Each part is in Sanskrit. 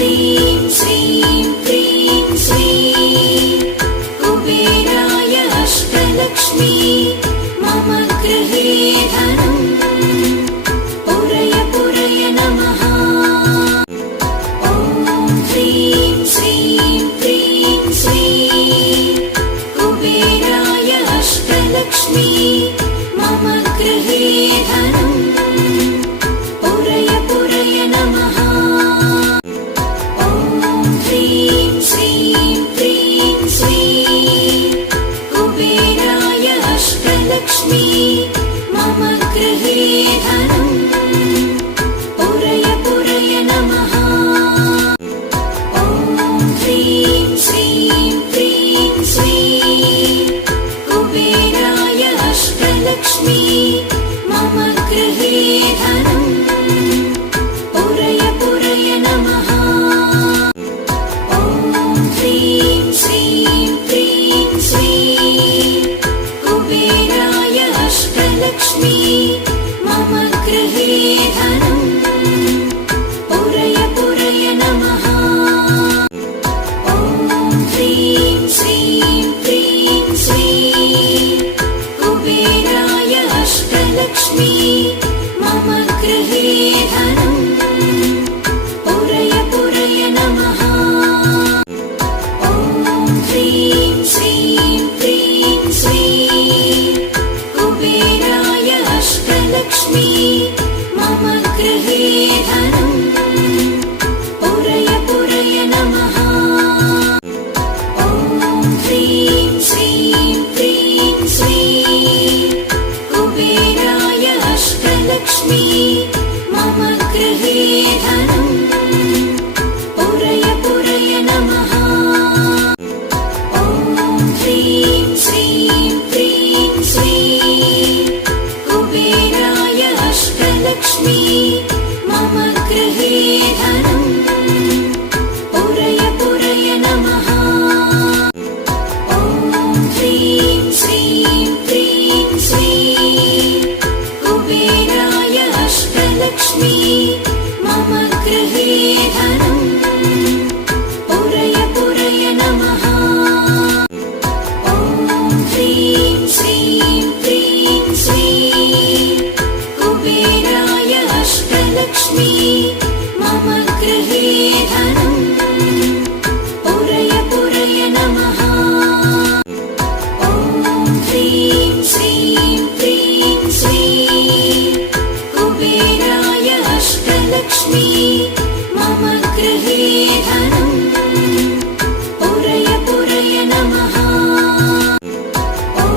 ह्रीं श्रीं क्रीं श्रीं कुबेराय अष्टलक्ष्मी मम गृहे धनं पुरय पुरय नमः। ॐ ह्रीं श्रीं क्रीं श्रीं कुबेराय अष्टलक्ष्मी मम गृहे धनं पुरय पुरय नमः। ॐ ह्रीं श्रीं क्रीं श्रीं कुबेराय अष्टलक्ष्मी मम गृहे धनं पुरय पुरय नमः। ॐ ह्रीं श्रीं क्रीं श्रीं कुबेराय अष्टलक्ष्मी मम गृहे धनं पुरय पुरय नमः। ॐ ह्रीं श्रीं क्रीं श्रीं कुबेराय अष्टलक्ष्मी मम गृहे धनं पुरय पुरय नमः। ॐ ह्रीं श्रीं क्रीं श्रीं कुबेराय अष्टलक्ष्मी मम गृहे धनं पुरय पुरय नमः। ॐ ह्रीं श्रीं क्रीं श्रीं कुबेराय अष्टलक्ष्मी मम गृहे धनं पुरय पुरय नमः। ॐ ह्रीं श्रीं क्रीं श्रीं कुबेराय अष्टलक्ष्मी मम गृहे धनं पुरय पुरय नमः। ॐ ह्रीं श्रीं क्रीं श्रीं कुबेराय अष्टलक्ष्मी मम गृहे धनं पुरय पुरय नमः। ॐ ह्रीं श्रीं क्रीं श्रीं कुबेराय अष्टलक्ष्मी मम गृहे धनं पुरय पुरय नमः। ॐ ह्रीं श्रीं क्रीं श्रीं कुबेराय अष्टलक्ष्मी मम गृहे धनं पुरय पुरय नमः। ॐ ह्रीं श्रीं क्रीं श्रीं कुबेराय अष्टलक्ष्मी मम गृहे धनं पुरय पुरय नमः। ॐ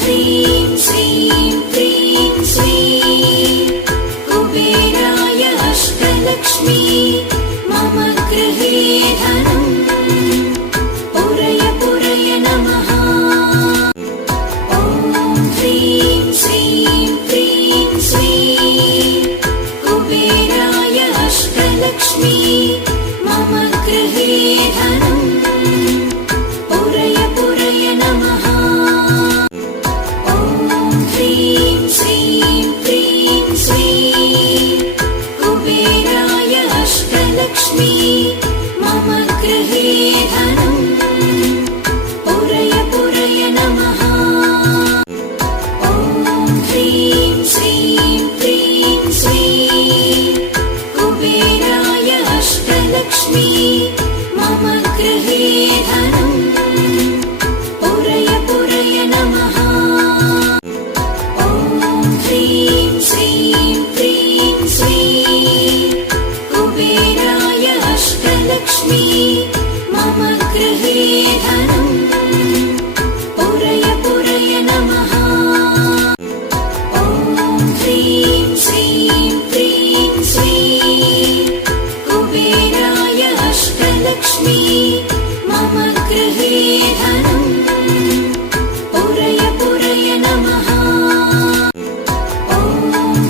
ह्रीं श्रीं क्रीं श्रीं कुबेराय अष्टलक्ष्मी मम गृहे धनं पुरय पुरय नमः। ॐ ह्रीं श्रीं क्रीं श्रीं कुबेराय अष्टलक्ष्मी मम गृहे धनं पुरय पुरय नमः। ॐ ह्रीं श्रीं क्रीं श्रीं कुबेराय अष्टलक्ष्मी मम गृहे धनं पुरय पुरय नमः। ॐ ह्रीं श्रीं क्रीं श्रीं कुबेराय अष्टलक्ष्मी मम गृहे धनं पुरय पुरय नमः। ॐ ह्रीं श्रीं क्रीं श्रीं कुबेराय अष्टलक्ष्मी मम गृहे धनं पुरय पुरय नमः। ॐ ह्रीं श्रीं क्रीं श्रीं कुबेराय अष्टलक्ष्मी मम गृहे धनं पुरय पुरय नमः। ॐ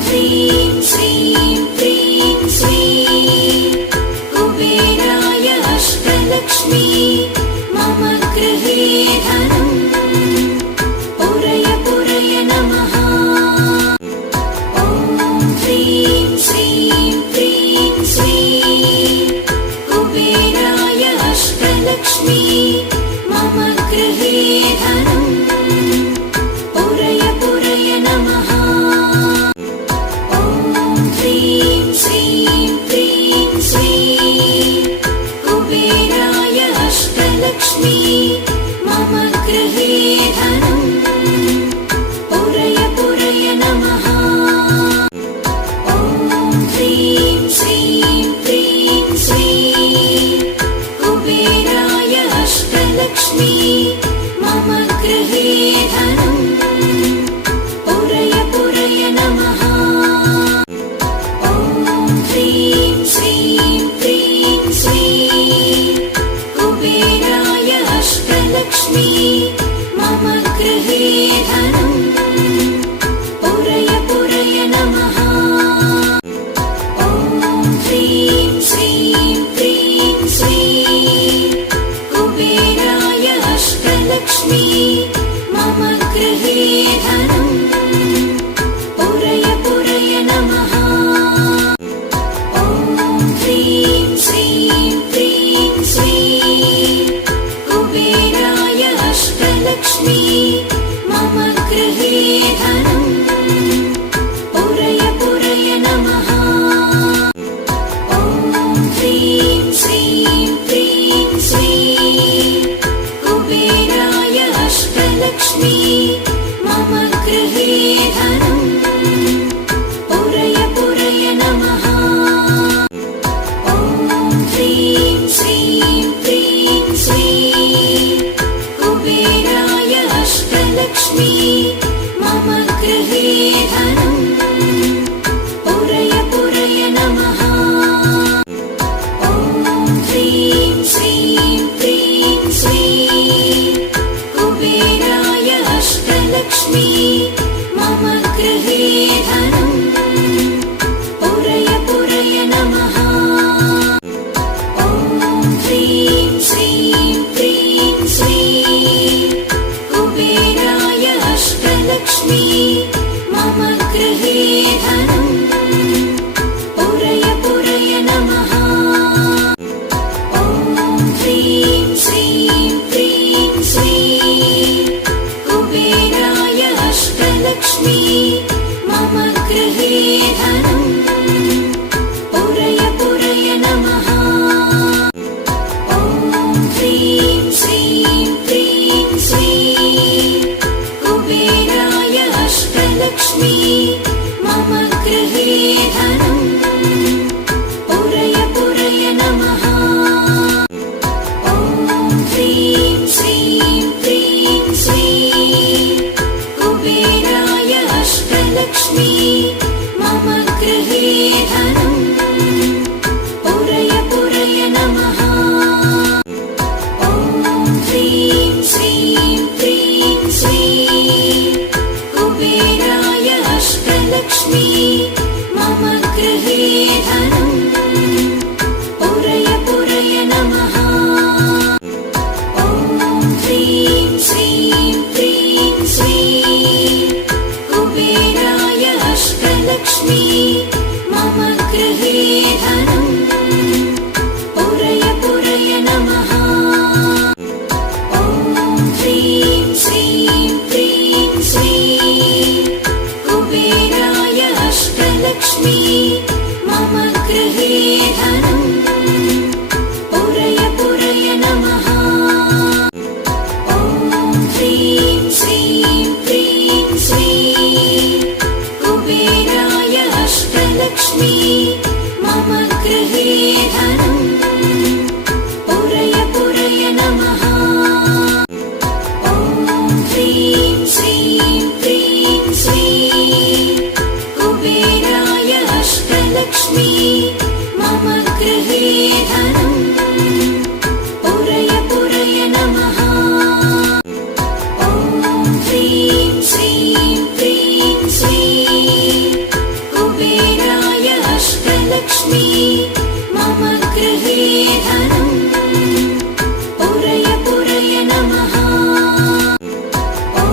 ह्रीं श्रीं क्रीं श्रीं कुबेराय अष्टलक्ष्मी मम गृहे धनं पुरय पुरय नमः। ॐ ह्रीं श्रीं क्रीं श्रीं अष्टलक्ष्मी मम गृहे धनम् पुरय पुरय नमः। ॐ ह्रीं श्रीं क्रीं श्रीं कुबेराय अष्टलक्ष्मी मम गृहे धनम् पुरय पुरय नमः। ॐ ह्रीं श्रीं क्रीं श्रीं कुबेराय अष्टलक्ष्मी मम गृहे धनम् पुरय पुरय नमः। ॐ ह्रीं श्रीं क्रीं श्रीं कुबेराय अष्टलक्ष्मी मम गृहे धनम् पुरय पुरय नमः। ॐ ह्रीं श्रीं क्रीं श्रीं कुबेराय अष्टलक्ष्मी मम गृहे धनम् पुरय पुरय नमः। ॐ ह्रीं श्रीं क्रीं श्रीं कुबेराय अष्टलक्ष्मी मम गृहे धनम् पुरय पुरय नमः। ॐ ह्रीं श्रीं क्रीं श्रीं कुबेराय अष्टलक्ष्मी मम गृहे धनम् पुरय पुरय नमः। ॐ ह्रीं श्रीं क्रीं श्रीं कुबेराय अष्टलक्ष्मी मम गृहे धनम् पुरय पुरय नमः। ॐ ह्रीं श्रीं क्रीं श्रीं कुबेराय अष्टलक्ष्मी मम गृहे धनम् पुरय पुरय नमः। ॐ ह्रीं श्रीं क्रीं श्रीं कुबेराय अष्टलक्ष्मी मम गृहे धनम् पुरय पुरय नमः। ॐ ह्रीं श्रीं क्रीं श्रीं कुबेराय अष्टलक्ष्मी मम गृहे धनम् पुरय पुरय नमः। ॐ ह्रीं श्रीं क्रीं श्रीं कुबेराय अष्टलक्ष्मी मम गृहे धनम् पुरय पुरय नमः। ॐ ह्रीं श्रीं क्रीं श्रीं कुबेराय अष्टलक्ष्मी मम गृहे धनम् पुरय पुरय नमः। ॐ ह्रीं श्रीं क्रीं श्रीं कुबेराय अष्टलक्ष्मी मम गृहे धनम् पुरय पुरय नमः। ॐ ह्रीं श्रीं क्रीं श्रीं कुबेराय अष्टलक्ष्मी मम गृहे धनम् पुरय पुरय नमः। ॐ ह्रीं श्रीं क्रीं श्रीं कुबेराय अष्टलक्ष्मी मम गृहे धनम् पुरय पुरय नमः। ॐ ह्रीं श्रीं क्रीं श्रीं कुबेराय अष्टलक्ष्मी मम गृहे धनम् पुरय पुरय नमः। ॐ ह्रीं श्रीं क्रीं श्रीं कुबेराय अष्टलक्ष्मी मम गृहे धनम् पुरय पुरय नमः। ॐ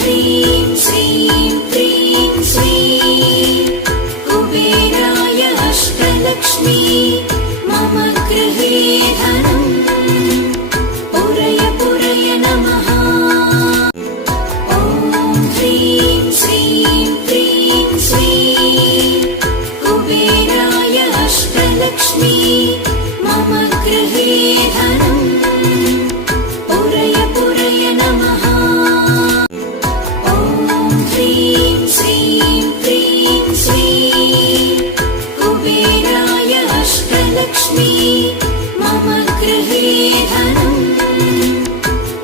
ह्रीं श्रीं क्रीं श्रीं कुबेराय अष्टलक्ष्मी मम गृहे धनम् पुरय पुरय नमः। ॐ ह्रीं श्रीं क्रीं श्रीं कुबेराय अष्टलक्ष्मी मम गृहे धनम् अष्टलक्ष्मी मम गृहे धनम्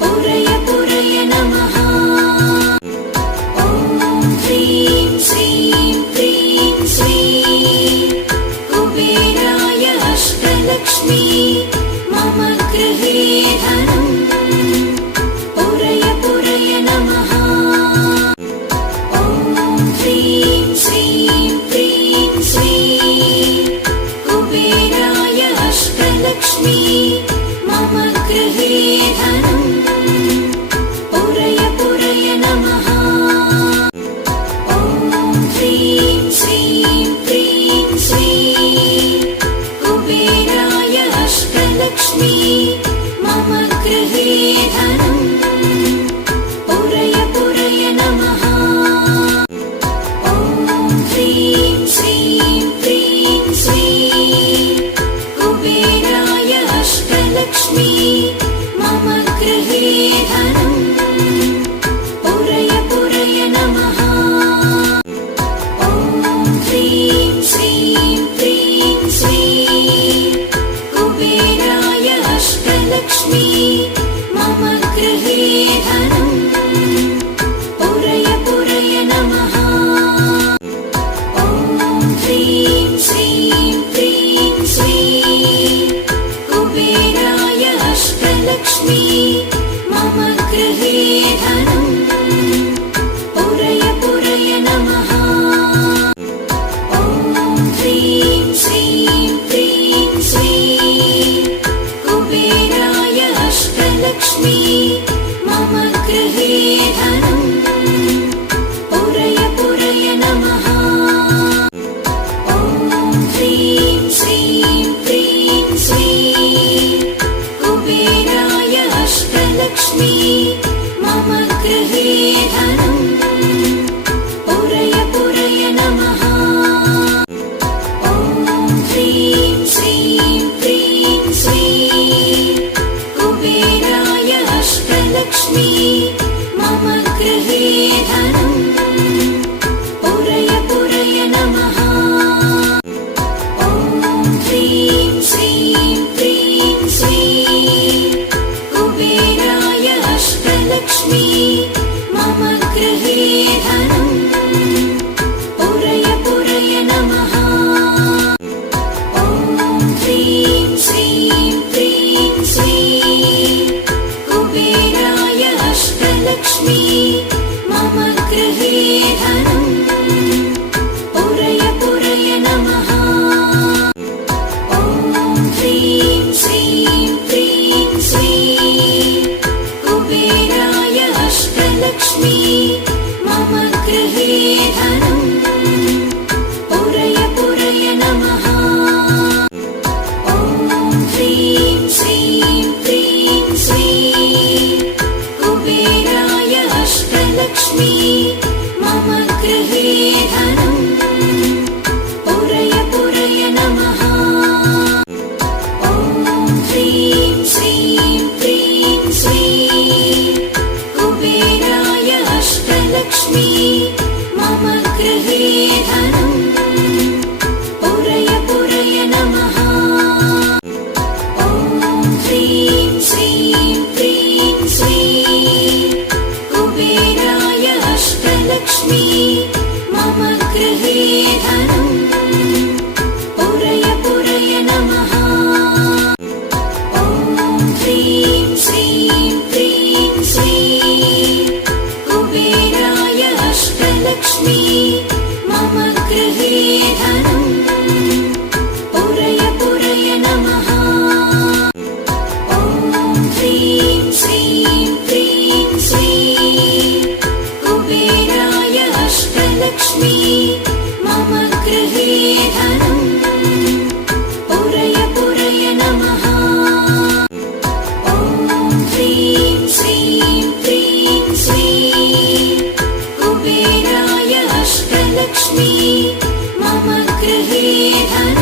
पुरय पुरय नमः। ॐ ह्रीं श्रीं क्रीं श्रीं कुबेराय अष्टलक्ष्मी मम गृहे धनम् पुरय पुरय नमः। ॐ ह्रीं श्रीं क्रीं श्रीं कुबेराय अष्टलक्ष्मी मम गृहे धनम् पुरय पुरय नमः। ॐ ह्रीं श्रीं क्रीं श्रीं कुबेराय अष्टलक्ष्मी मम गृहे धनम् पुरय पुरय नमः। ॐ ह्रीं श्रीं क्रीं श्रीं कुबेराय अष्टलक्ष्मी मम गृहे धनम् पुरय पुरय नमः। ॐ ह्रीं श्रीं क्रीं श्रीं कुबेराय अष्टलक्ष्मी मम गृहे धनम् पुरय पुरय नमः। ॐ ह्रीं श्रीं क्रीं श्रीं कुबेराय अष्टलक्ष्मी मम गृहे धनम् पुरय पुरय नमः। ॐ ह्रीं श्रीं क्रीं श्रीं कुबेराय अष्टलक्ष्मी मम गृहे धनम् पुरय पुरय नमः। ॐ ह्रीं श्रीं क्रीं श्रीं कुबेराय अष्टलक्ष्मी मम गृहे धनम् पुरय पुरय नमः। ॐ ह्रीं श्रीं क्रीं श्रीं कुबेराय अष्टलक्ष्मी मम गृहे धनम् पुरय पुरय नमः। ॐ ह्रीं श्रीं क्रीं श्रीं कुबेराय अष्टलक्ष्मी मम गृहे धनम् पुरय पुरय नमः। ॐ ह्रीं श्रीं क्रीं श्रीं कुबेराय अष्टलक्ष्मी मम गृहे धनम् पुरय पुरय नमः। ॐ ह्रीं श्रीं क्रीं श्रीं कुबेराय अष्टलक्ष्मी मम गृहे धनम् पुरय पुरय नमः। ॐ ह्रीं श्रीं क्रीं श्रीं कुबेराय अष्टलक्ष्मी मम गृहे धनम् पुरय पुरय नमः। ॐ ह्रीं श्रीं क्रीं श्रीं कुबेराय अष्टलक्ष्मी मम गृहे धनम् पुरय पुरय नमः। ॐ ह्रीं श्रीं क्रीं श्रीं कुबेराय अष्टलक्ष्मी मम गृहे धनम् पुरय पुरय नमः। ॐ ह्रीं श्रीं क्रीं श्रीं कुबेराय अष्टलक्ष्मी मम गृहे धनम् पुरय पुरय नमः। ॐ ह्रीं श्रीं क्रीं श्रीं कुबेराय अष्टलक्ष्मी मम गृहे धनम् पुरय पुरय नमः। ॐ ह्रीं श्रीं क्रीं श्रीं कुबेराय अष्टलक्ष्मी मम गृहे धनम्